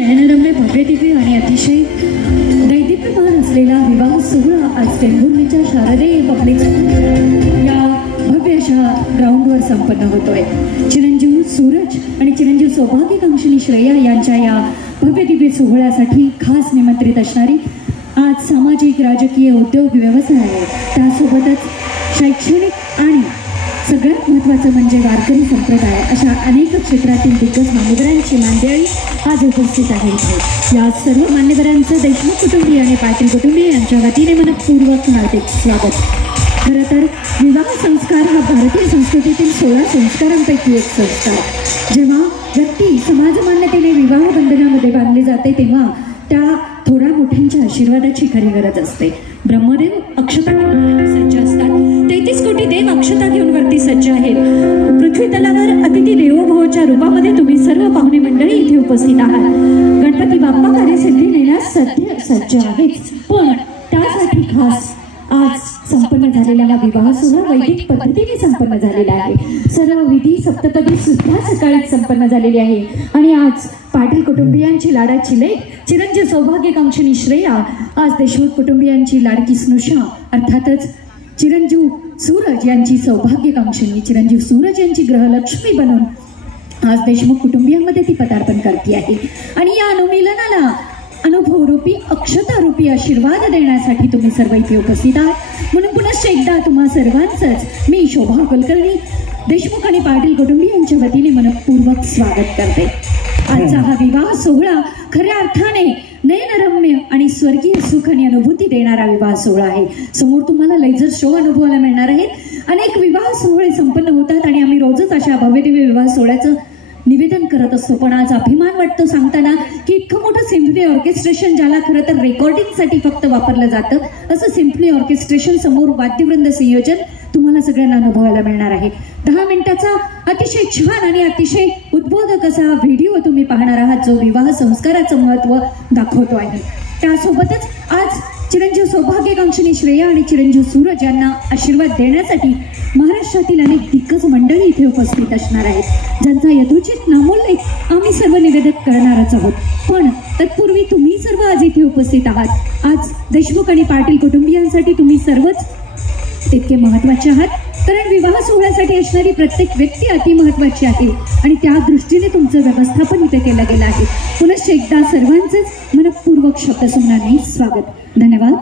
नयनरम्य भव्यदिव्य आणि अतिशय दैदिप्यमान असलेला विवाह सोहळा आज टेंभुर्णीच्या शारदेय पब्लिक या भव्य अशा ग्राउंडवर संपन्न होतोय. चिरंजीव सूरज आणि चिरंजीव सौभाग्यकांक्षिणी श्रेया यांच्या या भव्य दिव्य सोहळ्यासाठी खास निमंत्रित असणारी आज सामाजिक, राजकीय, उद्योग, व्यवसाय, त्यासोबतच शैक्षणिक आणि सगळ्यात महत्त्वाचं म्हणजे वारकरी संप्रदाय अशा अनेक क्षेत्रातील दिग्गज मान्यवरांची मंडळी आज उपस्थित आहेत. या सर्व मान्यवरांचं देशमुख कुटुंबीय आणि पाटील कुटुंबीय यांच्या वतीने मनपूर्वक हार्दिक स्वागत. खरं तर विवाह संस्कार हा भारतीय संस्कृतीतील 16 संस्कारांपैकी एक संस्कार. जेव्हा व्यक्ती समाजमान्यतेने विवाह बंधनामध्ये बांधली जाते तेव्हा त्या थोड्या मोठ्यांच्या आशीर्वादाची खरी गरज असते. ब्रह्मदेव अक्षता घेऊन सज्ज असतात. 33 कोटी देव अक्षता घेऊन वरती सज्ज आहेत. पृथ्वी तलावर अतिथी देवो भवच्या रूपामध्ये तुम्ही सर्व पाहुणे मंडळी इथे उपस्थित आहात. गणपती बाप्पा कार्यसिद्धी नेण्यास सध्या सज्ज आहेत. पण त्यासाठी खास आज संपन्न झालेला हा विवाह सोहळा वैदिक पद्धतीने संपन्न झालेला आहे. सर्व विधी सप्तपदी सुद्धा सकाळीच संपन्न झालेली आहे. आणि आज पाटील कुटुंबियांची लाडाची लेक चिरंजीव सौभाग्यकांक्षिणी श्रेया, आज देशमुख कुटुंबियांची लाडकी स्नुषा अर्थातच चिरंजीव सूरज यांची सौभाग्यकांक्षिणी चिरंजीव सूरज यांची ग्रहलक्ष्मी बनून आज देशमुख कुटुंबियांमध्ये ती पदार्पण करते आहे. आणि या अनुमिलनाला अनुभवरूपी अक्षतारूपी आशीर्वाद देण्यासाठी तुम्ही सर्व इथे उपस्थित आहात. म्हणून पुनश्च एकदा तुम्हा सर्वांचंच मी शोभा कुलकर्णी देशमुख आणि पाटील कुटुंबियांच्या वतीने मनपूर्वक स्वागत करते. आजचा हा विवाह सोहळा खऱ्या अर्थाने नयनरम्य आणि स्वर्गीय सुख आणि अनुभूती देणारा विवाह सोहळा आहे. समोर तुम्हाला लेझर शो अनुभवायला मिळणार आहे. अनेक विवाह सोहळे संपन्न होतात आणि आम्ही रोजच अशा भव्यदिव्य विवाह सोहळ्याचं निवेदन करत असतो. पण आज अभिमान वाटतो सांगताना की इतकं मोठं सिम्फनी ऑर्केस्ट्रेशन, ज्याला खरं तर रेकॉर्डिंगसाठी फक्त वापरलं जातं, असं सिम्फनी ऑर्केस्ट्रेशन समोर वाद्यवृंद संयोजन तुम्हाला सगळ्यांना अनुभवायला मिळणार आहे. 10 मिनिटाचा अतिशय छान आणि अतिशय उद्बोधक असा व्हिडिओ तुम्ही पाहणार आहात जो विवाह संस्काराचं महत्त्व दाखवतो आहे. त्यासोबतच आज चिरंजीव सौभाग्यकांक्षिणी श्रेया आणि चिरंजीव सूरज यांना आशीर्वाद देण्यासाठी महाराष्ट्रातील अनेक दिग्गज मंडळी इथे उपस्थित असणार आहेत, ज्यांचा यथोचित नामोल्लेख आम्ही सर्व निवेदक करणारच आहोत. पण तत्पूर्वी तुम्ही सर्व आज इथे उपस्थित आहात. आज देशमुख आणि पाटील कुटुंबियांसाठी तुम्ही सर्वच तितके महत्त्वाचे आहात, कारण विवाह सोहळ्यासाठी असणारी प्रत्येक व्यक्ती अति महत्त्वाची आहे आणि त्या दृष्टीने तुमचं व्यवस्थापन इथे केलं गेलं आहे. पुनश्च एकदा सर्वांचंच मनपूर्वक शब्दसमूहाने स्वागत. धन्यवाद.